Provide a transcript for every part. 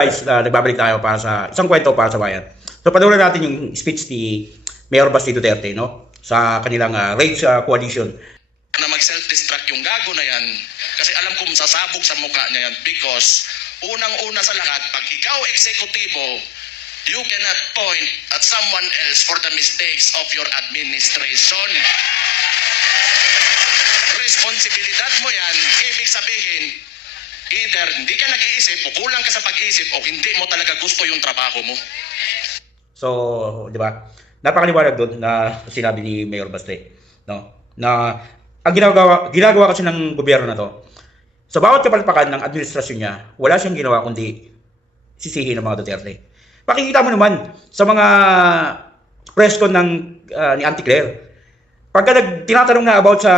Guys, nagbabalik tayo para sa isang kwento para sa bayan. So, panoorin natin yung speech ni Mayor Basti Duterte, no? Sa kanilang race coalition. Na mag-self-destruct yung gago na yan kasi alam kong sasabog sa mukha niya yan because unang-una sa lahat, pag ikaw eksekutibo, you cannot point at someone else for the mistakes of your administration. Responsibilidad mo yan, ibig sabihin, either hindi ka nag-iisip o kulang ka sa pag-iisip o hindi mo talaga gusto yung trabaho mo. So, di ba? Napakaliwanag doon na sinabi ni Mayor Basti, no? Na ang ginagawa kasi ng gobyerno na to, sa bawat kapalpakan ng administrasyon niya, wala siyang ginawa kundi sisihin ng mga Duterte. Pakikita mo naman sa mga press con ni Auntie Claire. Pagka tinatanong na about sa,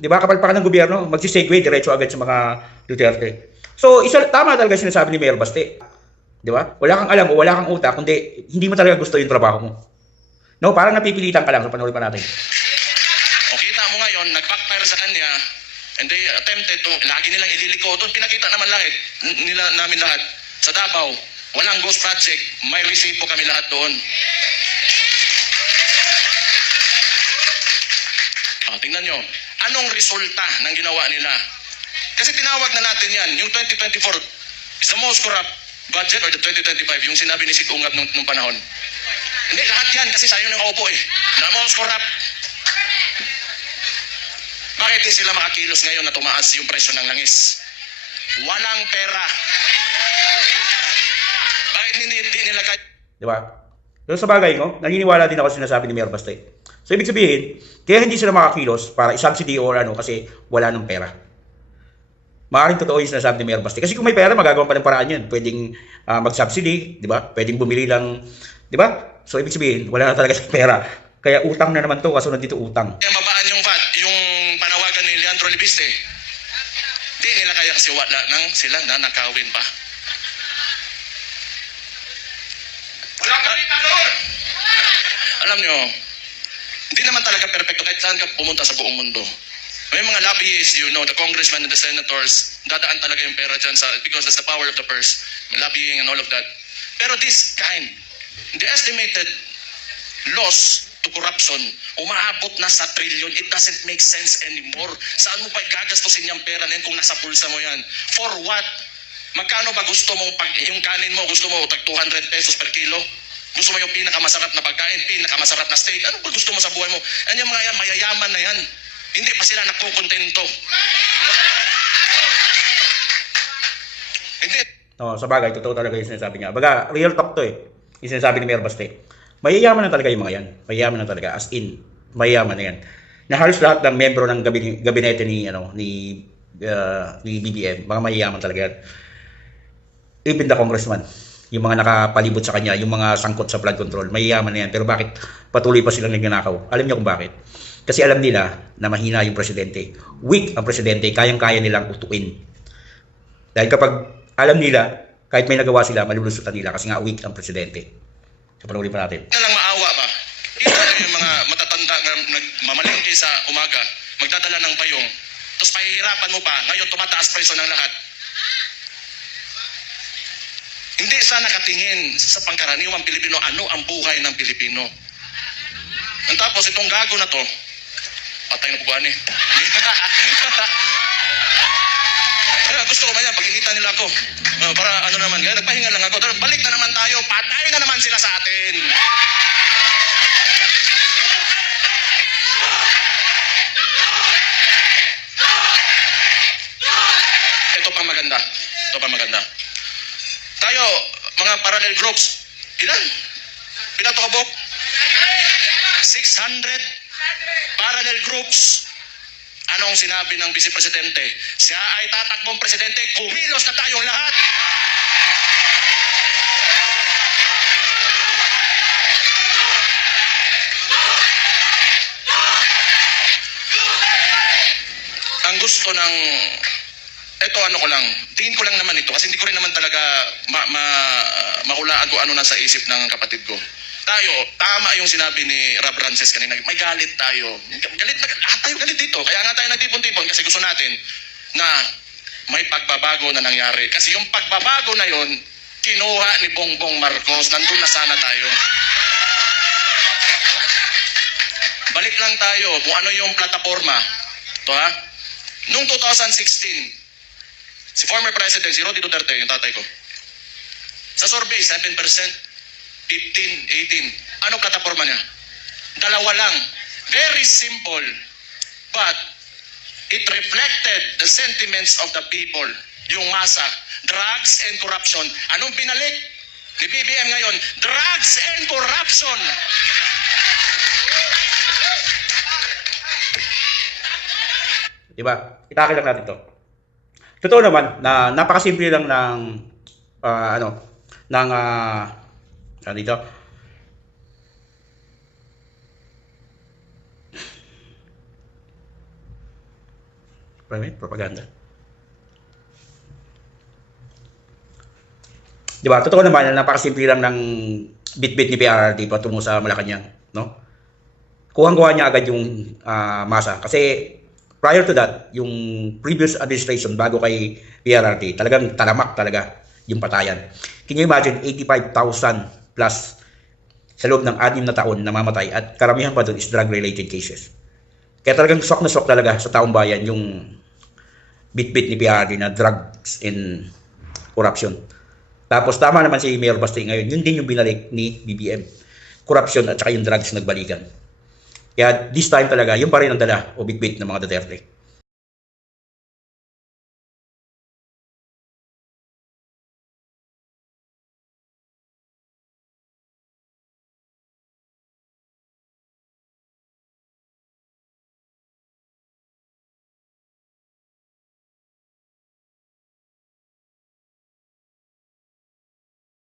di ba, kapalpakan ng gobyerno, magsisegue diretso agad sa mga Duterte. So, tama talaga sinasabi ni Mayor Basti. Di ba? Wala kang alam o wala kang utak, kundi hindi mo talaga gusto yung trabaho mo. No, parang napipilitan ka lang. So, panoorin pa natin. O kita mo ngayon, nag-backfire sa kanya, and they attempted to, lagi nilang ililiko. Doon pinakita naman namin lahat. Sa Davao, walang ghost project, may resibo kami lahat doon. Tingnan nyo, anong resulta ng ginawa nila? Kasi tinawag na natin yan, yung 2024 is the most corrupt budget, or the 2025, yung sinabi ni Sig Ungab nung panahon. Hindi, lahat yan kasi sayo ng opo eh. The most corrupt. Bakit di sila makakilos ngayon na tumaas yung presyo ng langis? Walang pera. Bakit hindi nila kaya? Di ba? So, sa bagay, no? Naniniwala din ako sa sinasabi ni Mayor Basti. So, ibig sabihin, kaya hindi sila makakilos para i-subsidy or ano kasi wala nang pera. Maaaring totoo yung sinasabi ni Mayor Basti. Kasi kung may pera, magagawa pa ng paraan yun. Pwedeng mag-subsidy, di ba? Pwedeng bumili lang, di ba? So, ibig sabihin, wala na talaga sa pera. Kaya utang na naman to, kasunod dito utang. Kaya mabaan yung VAT, yung panawagan ni Leandro Libiste. Di nila kaya kasi wala nang sila na nakawin pa. Wala ka rin doon! Alam nyo, hindi naman talaga perfecto kahit saan ka pumunta sa buong mundo. May mga lobbyists, you know, the congressmen and the senators, dadaan talaga yung pera dyan because that's the power of the purse, lobbying and all of that. Pero this kind, the estimated loss to corruption, umaabot na sa trillion. It doesn't make sense anymore. Saan mo pa gagastusin yung pera na yan kung nasa bulsa mo yan? For what? Magkano ba gusto mo, yung kanin mo, gusto mo tag 200 pesos per kilo? Gusto mo yung pinakamasarap na pagkain, pinakamasarap na steak? Ano ba gusto mo sa buhay mo? Ano yung mga yan, mayayaman na yan. Hindi pa sila nagkukontento. Hindi. No, sa bagay, totoo talaga yung sinasabi niya. Baga, real talk to eh. Yung sinasabi ni Mayor Basti. Mayayaman na talaga yung mga yan. Mayayaman na talaga. As in, mayayaman na yan. Na halos lahat ng membro ng gabinete ni BBM, mga mayayaman talaga yan. Even the congressman, yung mga nakapalibot sa kanya, yung mga sangkot sa flood control, mayayaman na yan. Pero bakit patuloy pa silang nagnanakaw? Alam niyo kung bakit? Kasi alam nila na mahina yung presidente. Weak ang presidente, kayang-kaya nilang utuin. Dahil kapag alam nila, kahit may nagawa sila, malulusutan nila kasi nga weak ang presidente. So, panoorin pa natin. Na lang maawa ba? Ito yung mga matatanda na nagmamalingki sa umaga, magdadala ng payong, tapos pahihirapan mo pa, ngayon tumataas presyo ng lahat. Hindi sa nakatingin sa pangkaraniwang Pilipino, ano ang buhay ng Pilipino. Ang tapos itong gago na to, patay na puguan eh. Gusto ko ba yan, pagkikita nila ako. Para ano naman, kaya nagpahinga lang ako. Balik na naman tayo, patay na naman sila sa atin. Ito pang maganda. Ito pang maganda. Tayo, mga parallel groups, ilan? Pinatokabok? 600 parallel groups. Anong sinabi ng Vice Presidente? Siya ay tatakbong presidente, kumilos na tayong lahat. Ang gusto ng ito ano ko lang, tingin ko lang naman ito kasi hindi ko rin naman talaga mahulaan kung ano nasa isip ng kapatid ko. Tayo, tama yung sinabi ni Rob Rances kanina, may galit tayo. Galit na, lahat tayo galit dito. Kaya nga tayo nagtipon-tipon kasi gusto natin na may pagbabago na nangyari. Kasi yung pagbabago na yon, kinuha ni Bongbong Marcos. Nandun na sana tayo. Balik lang tayo kung ano yung plataforma. Ito ha. Noong 2016, si former President, si Roddy Duterte, yung tatay ko, sa survey, 7%, 15, 18. Ano plataforma niya? Dalawa lang. Very simple. But it reflected the sentiments of the people. Yung masa. Drugs and corruption. Anong binalik ni BBM ngayon? Drugs and corruption. Diba? Itakil lang natin to. Totoo naman na napakasimple lang ng dito. Propaganda. Diba? Totoo naman na napakasimple lang ng bit-bit ni PRRD patungo sa Malacanang, no? Kuhang-kuha niya agad yung masa kasi prior to that, yung previous administration bago kay PRRD, talagang talamak talaga yung patayan. Can you imagine 85,000 plus sa loob ng 6 na taon na mamatay at karamihan pa doon is drug-related cases. Kaya talagang shock na shock talaga sa taong bayan yung bit-bit ni PRRD na drugs and corruption. Tapos tama naman si Mayor Baste ngayon, yun din yung binalik ni BBM. Corruption at saka yung drugs nagbalikan. Kaya this time talaga, yung pa rin ang dala o bit-bit ng mga Duterte.